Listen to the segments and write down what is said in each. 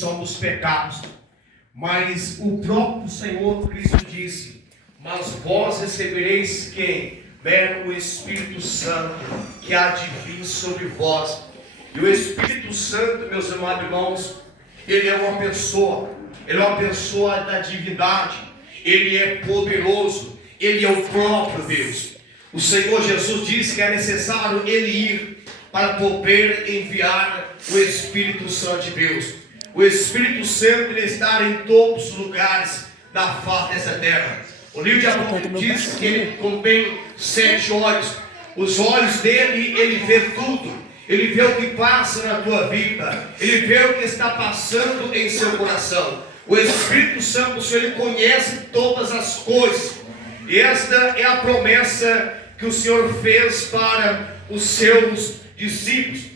somos pecados. Mas o próprio Senhor Cristo disse: mas vós recebereis quem? O Espírito Santo, que há de vir sobre vós. E o Espírito Santo, meus amados irmãos, ele é uma pessoa, ele é uma pessoa da divindade, ele é poderoso, ele é o próprio Deus. O Senhor Jesus disse que é necessário ele ir para poder enviar o Espírito Santo de Deus. O Espírito Santo ele está em todos os lugares da face dessa terra. O livro de Apocalipse diz que ele contém 7 olhos. Os olhos dele, ele vê tudo. Ele vê o que passa na tua vida. Ele vê o que está passando em seu coração. O Espírito Santo, o Senhor, ele conhece todas as coisas. E esta é a promessa que o Senhor fez para os seus discípulos,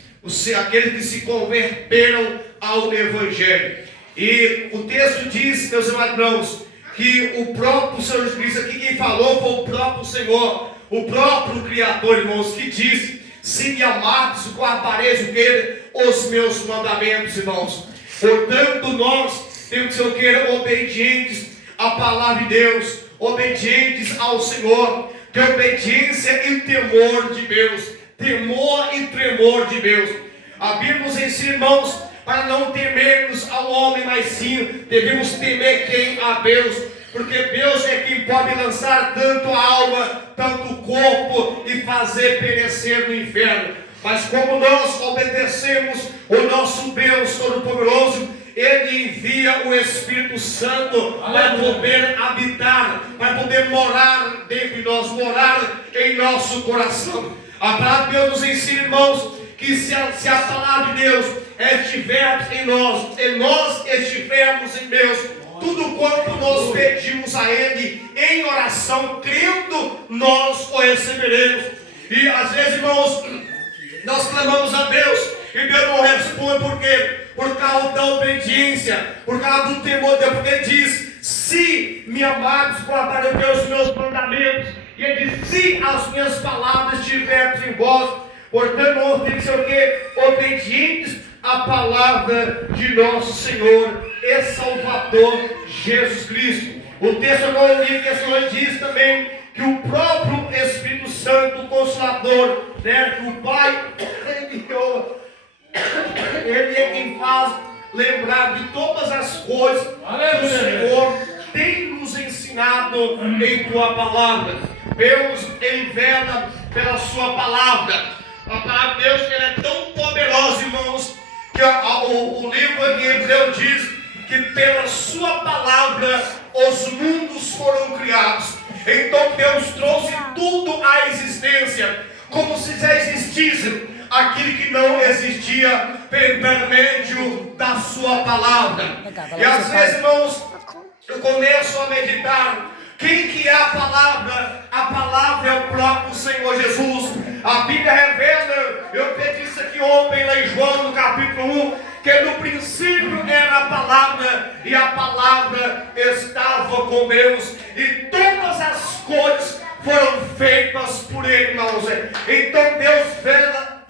aqueles que se converteram ao Evangelho. E o texto diz, meus amados irmãos, que o próprio Senhor Jesus Cristo, aqui quem falou foi o próprio Senhor, o próprio Criador, irmãos, que disse: se me amardes, guardareis o que? Os meus mandamentos, irmãos. Portanto, nós temos que ser o que? Obedientes à palavra de Deus, obedientes ao Senhor, que obediência e temor de Deus, temor e tremor de Deus. A Bíblia nos ensina, irmãos, para não temermos ao homem, mas sim devemos temer quem? A Deus, porque Deus é quem pode lançar tanto a alma, tanto o corpo e fazer perecer no inferno. Mas como nós obedecemos o nosso Deus Todo-Poderoso, Ele envia o Espírito Santo para poder habitar, para poder morar dentro de nós, morar em nosso coração. A palavra de Deus nos ensina, irmãos, que se a palavra de Deus estiver em nós, e nós estivermos em Deus, tudo quanto nós pedimos a Ele em oração, crendo, nós o receberemos. E às vezes, irmãos, nós clamamos a Deus e Deus não responde. Por quê? Por causa da obediência, por causa do temor de Deus, porque Ele diz: se me amardes, guardareis os meus mandamentos. E Ele diz: se as minhas palavras estiverem em vós. Portanto, nós temos que ser o quê? Obedientes à palavra de nosso Senhor e Salvador Jesus Cristo. O texto agora diz também que o próprio Espírito Santo, o Consolador, né, que o Pai enviou, Ele é quem faz lembrar de todas as coisas que o Senhor tem nos ensinado em Tua palavra. Deus envela pela Sua palavra. A palavra de Deus, ela é tão poderosa, irmãos, que o livro de Hebreus diz que pela Sua palavra os mundos foram criados. Então Deus trouxe tudo à existência, como se já existisse aquilo que não existia por meio da Sua palavra. E às vezes, irmãos, eu começo a meditar. Quem que é a palavra? A palavra é o próprio Senhor Jesus. A Bíblia revela, eu pedi isso aqui ontem lá em João, no capítulo 1, que no princípio era a palavra, e a palavra estava com Deus, e todas as coisas foram feitas por Ele, irmãos. Então Deus vela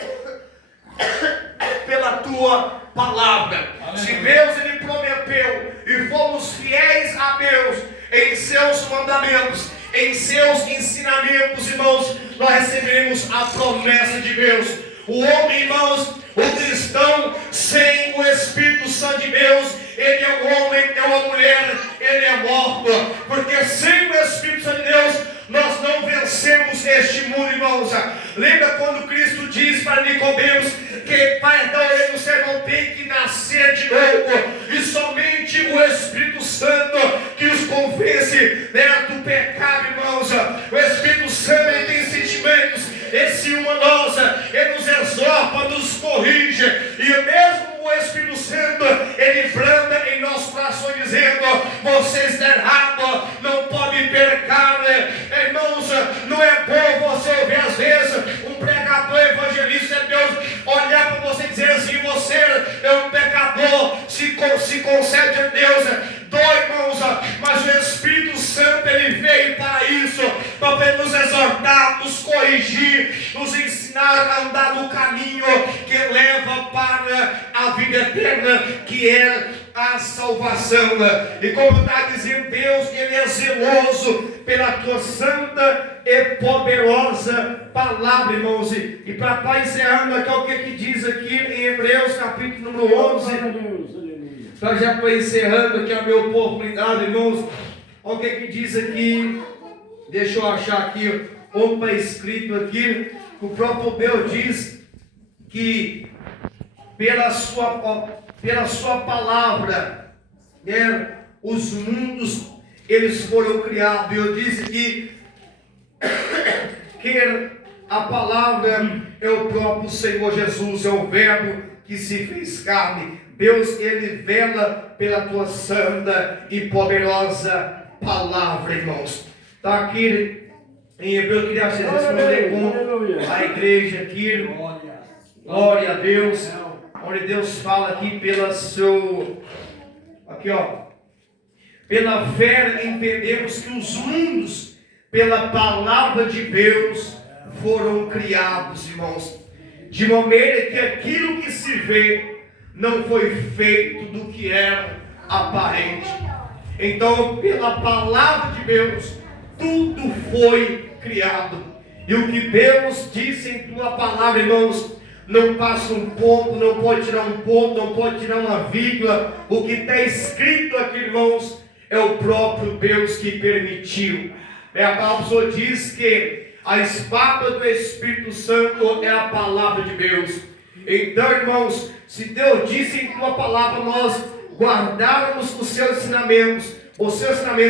pela Tua palavra. Se Deus Ele prometeu e fomos fiéis a Deus em seus mandamentos, em seus ensinamentos, irmãos, nós receberemos a promessa de Deus. O homem, irmãos, o cristão sem o Espírito Santo de Deus, ele é um homem, é uma mulher, ele é morto, porque sem o Espírito Santo de Deus nós não vencemos este mundo, irmãos. Lembra quando Cristo diz para Nicodemos que para então você não tem que nascer de novo, e somente o Espírito Santo que os convence, né, do pecado, irmãos. O Espírito Santo, ele tem sentimentos, esse uma nossa, ele nos exorta, nos corrige, e mesmo o Espírito Santo, ele branda em nosso coração dizendo: você está errado, não pode pecar. Irmãos, não é bom você ouvir às vezes um pregador evangelista de Deus olhar para você e dizer assim: você é um pecador, se concede a Deus. Dói, irmãos, mas o Espírito Santo, ele veio para isso, para nos exortar, nos corrigir, nos ensinar a andar no caminho que leva para a vida eterna, que é a salvação. E como está dizendo, Deus, Ele é zeloso pela tua santa e poderosa palavra, irmãos. E para estar encerrando aqui, o que diz aqui em Hebreus, capítulo número 11. Para já estou encerrando aqui a minha oportunidade, irmãos. Olha o que diz aqui. Deixa eu achar aqui, como está escrito aqui. O próprio Deus diz que pela sua palavra, os mundos eles foram criados. Eu disse que a palavra é o próprio Senhor Jesus, é o verbo que se fez carne. Deus, Ele vela pela tua santa e poderosa palavra, irmãos. Está aqui em Hebreus, eu queria responder com a igreja aqui. Glória a Deus. Onde Deus fala aqui pela fé entendemos que os mundos, pela palavra de Deus, foram criados, irmãos. De maneira que aquilo que se vê não foi feito do que era aparente. Então, pela palavra de Deus, tudo foi criado. E o que Deus disse em tua palavra, irmãos, não passa um ponto, não pode tirar um ponto, não pode tirar uma vírgula. O que está escrito aqui, irmãos, é o próprio Deus que permitiu. A palavra diz que a espada do Espírito Santo é a palavra de Deus. Então, irmãos, se Deus disse em tua palavra, nós guardarmos os seus ensinamentos,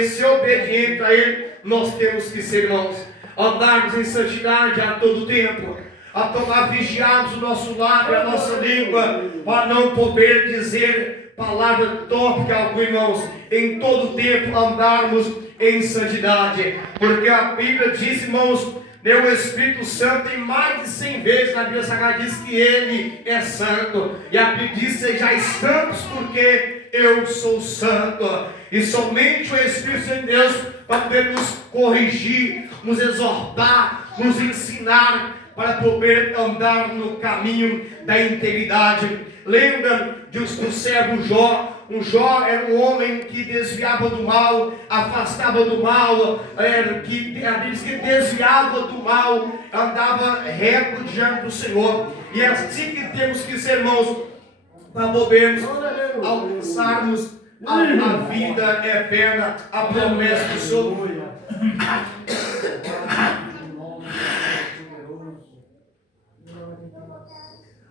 ser obediente a Ele, nós temos que ser, irmãos, andarmos em santidade a todo tempo, a vigiarmos o nosso lábio, a nossa língua, para não poder dizer palavra tópica alguma, irmãos. Em todo tempo andarmos em santidade, porque a Bíblia diz, irmãos, o Espírito Santo tem mais de 100 vezes na Bíblia Sagrada diz que Ele é santo, e a Bíblia diz: sejais santos porque eu sou santo. E somente o Espírito de Deus para poder nos corrigir, nos exortar, nos ensinar, para poder andar no caminho da integridade. Lembra do servo Jó? O Jó era um homem que desviava do mal, afastava do mal, que desviava do mal, andava reto diante do Senhor. E é assim que temos que ser, irmãos, para podermos alcançarmos a vida eterna, a promessa do Senhor.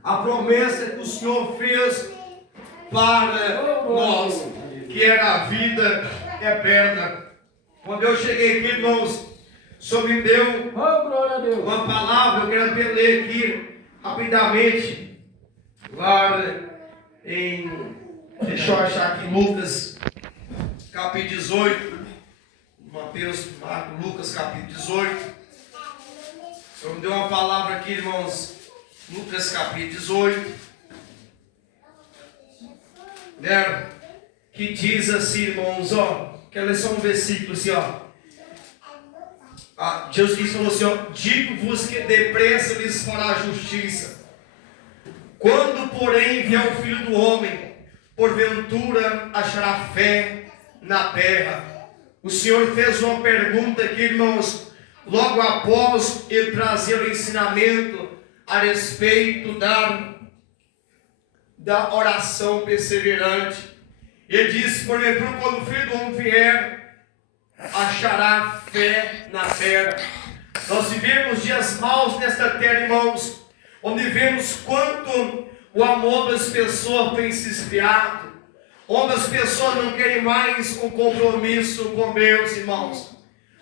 A promessa que o Senhor fez para nós, que era a vida eterna. Quando eu cheguei aqui, irmãos, o Senhor me deu uma palavra. Eu quero ler aqui rapidamente, lá deixa eu achar aqui, Lucas capítulo 18, Mateus, Marcos, Lucas capítulo 18. O Senhor me deu uma palavra aqui, irmãos, Lucas capítulo 18, que diz assim, irmãos, quero ler só um versículo assim, Jesus Cristo falou assim, digo-vos que depressa lhes fará justiça. Quando, porém, vier o Filho do Homem, porventura achará fé na terra? O Senhor fez uma pergunta aqui, irmãos, logo após ele trazer o ensinamento a respeito da oração perseverante. Ele disse, porventura, quando o Filho do Homem vier, achará fé na terra? Nós vivemos dias maus nesta terra, irmãos, onde vemos quanto o amor das pessoas tem se esfriado, onde as pessoas não querem mais um compromisso com Deus, irmãos.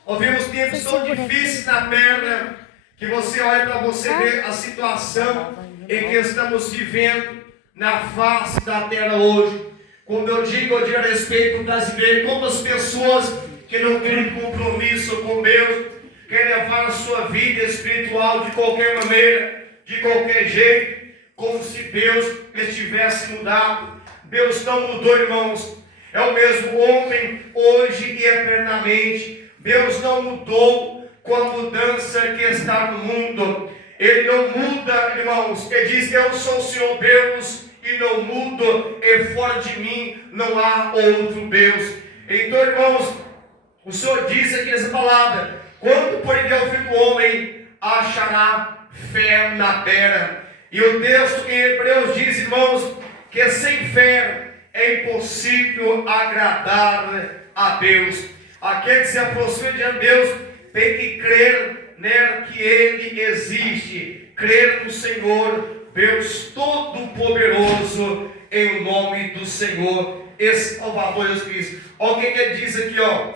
Nós vemos tempos tão difíceis na terra, que você olha para você ver a situação em que estamos vivendo na face da terra hoje. Quando eu digo a respeito das igrejas, como as pessoas que não querem compromisso com Deus, querem levar a sua vida espiritual de qualquer maneira, de qualquer jeito, como se Deus estivesse mudado. Deus não mudou, irmãos. É o mesmo ontem, hoje e eternamente. Deus não mudou com a mudança que está no mundo. Ele não muda, irmãos. Ele diz, eu sou o Senhor Deus, e não mudo, e fora de mim não há outro Deus. Então, irmãos, o Senhor disse aqui nessa palavra: quando porém vier o Filho do Homem, achará fé na terra. E o texto em Hebreus diz, irmãos, que sem fé é impossível agradar a Deus. Aquele que se aproxima de Deus tem que crer, né, que Ele existe, crer no Senhor, Deus Todo-Poderoso, em o nome do Senhor e Salvador Jesus Cristo. Olha o que ele diz aqui, ó,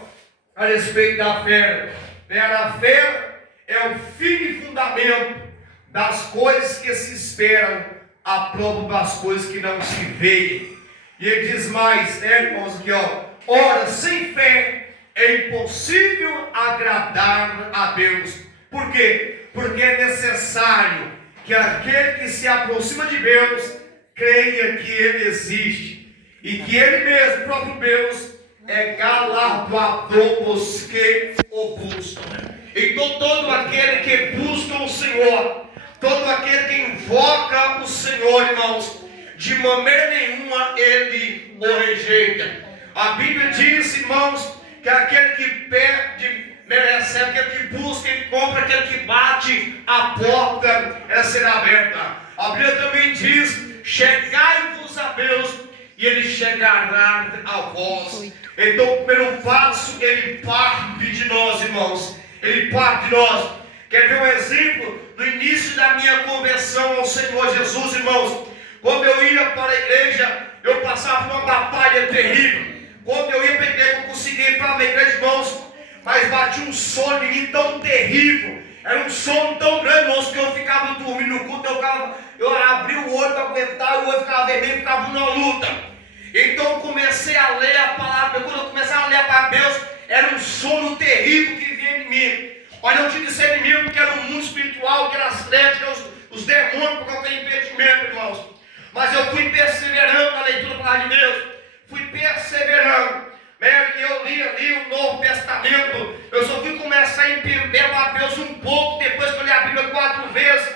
a respeito da fé. A fé é o fim e fundamento das coisas que se esperam, a prova das coisas que não se veem. E ele diz mais, irmãos, aqui, ó: ora, sem fé é impossível agradar a Deus. Por quê? Porque é necessário que aquele que se aproxima de Deus creia que Ele existe e que Ele mesmo, próprio Deus, é galardoador dos que o buscam. Então todo aquele que busca o Senhor, todo aquele que invoca o Senhor, irmãos, de maneira nenhuma Ele o rejeita. A Bíblia diz, irmãos, que aquele que pede merece, aquele que busca encontra, aquele que bate, a porta será aberta. A Bíblia também diz: chegai-vos a Deus e Ele chegará a vós. Então o primeiro passo, Ele parte de nós, irmãos. Ele parte de nós. Quer ver um exemplo? No início da minha conversão ao Senhor Jesus, irmãos, quando eu ia para a igreja, eu passava por uma batalha terrível. Quando eu ia para a igreja, eu conseguia ir para a igreja, irmãos, mas batia um sono em mim tão terrível. Era um sono tão grande, irmãos, que eu ficava dormindo no culto. Eu abri o olho para aguentar, o olho ficava vermelho, ficava numa luta. Então eu comecei a ler a palavra. Quando eu comecei a ler a palavra de Deus, era um sono terrível que vinha em mim. Olha, eu tinha discernimento que era o mundo espiritual, que eram as trevas, que eram os demônios, por qualquer impedimento, irmãos. Mas eu fui perseverando na leitura da palavra de Deus. Fui perseverando. E eu li ali o Novo Testamento. Eu só fui começar a entender a Deus um pouco depois que eu li a Bíblia 4 vezes,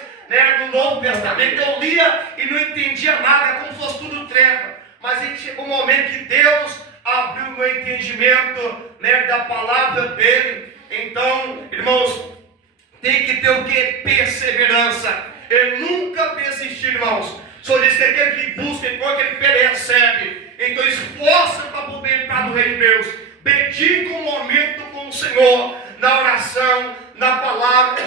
no Novo Testamento. Eu lia e não entendia nada, como se fosse tudo treva. Mas aí chegou um momento que Deus abriu o meu entendimento, da palavra dele. Então, irmãos, tem que ter o que? Perseverança. Ele nunca desistir, irmãos. Só diz que aquele que busca, enquanto ele recebe. Então esforça para poder entrar no reino de Deus. Dedica um momento com o Senhor, na oração, na palavra,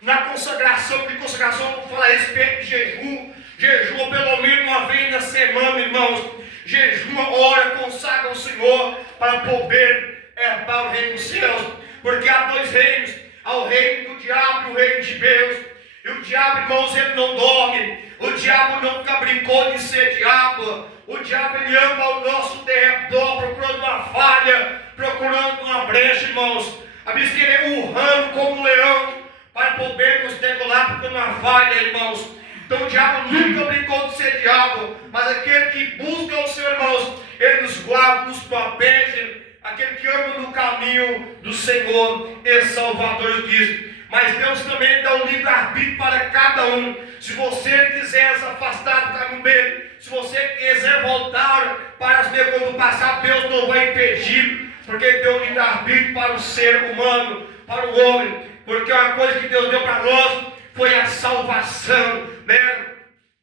na consagração. De consagração, vamos falar a respeito de jejum. Jejua pelo menos uma vez na semana, irmãos. Jejua, ora, consagra o Senhor para poder herdar o reino dos céus. Porque há dois reinos: há o reino do diabo e o reino de Deus. E o diabo, irmãos, ele não dorme. O diabo nunca brincou de ser diabo. O diabo, ele anda ao nosso derredor, procurando uma falha, procurando uma brecha, irmãos. A Bíblia diz que ele é urrando como um leão, para poder nos degolar, procurando uma falha, irmãos. Então o diabo nunca brincou de ser diabo. Mas aquele que busca o Senhor, irmãos, ele nos guarda, nos protege. Aquele que anda no caminho do Senhor e Salvador Cristo. Mas Deus também dá um livre-arbítrio para cada um. Se você quiser se afastar do caminho dele, se você quiser voltar para as meias quando passar, Deus não vai impedir, porque Ele deu um livre-arbítrio para o ser humano, para o homem. Porque uma coisa que Deus deu para nós foi a salvação,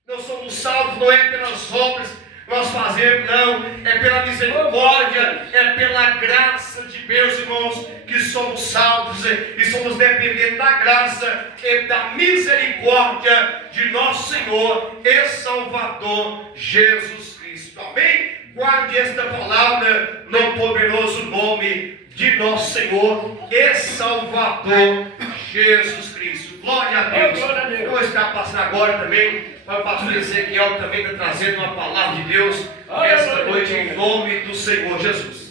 Nós somos salvos não é pelas obras nós fazemos, não, é pela misericórdia, é pela graça de Deus, irmãos, que somos salvos e somos dependentes da graça e da misericórdia de nosso Senhor e Salvador Jesus Cristo. Amém? Guarde esta palavra no poderoso nome de nosso Senhor e Salvador Jesus Cristo. Glória a Deus. Eu vou estar passando agora também para o pastor Ezequiel também está trazendo uma palavra de Deus esta noite em nome do Senhor Jesus.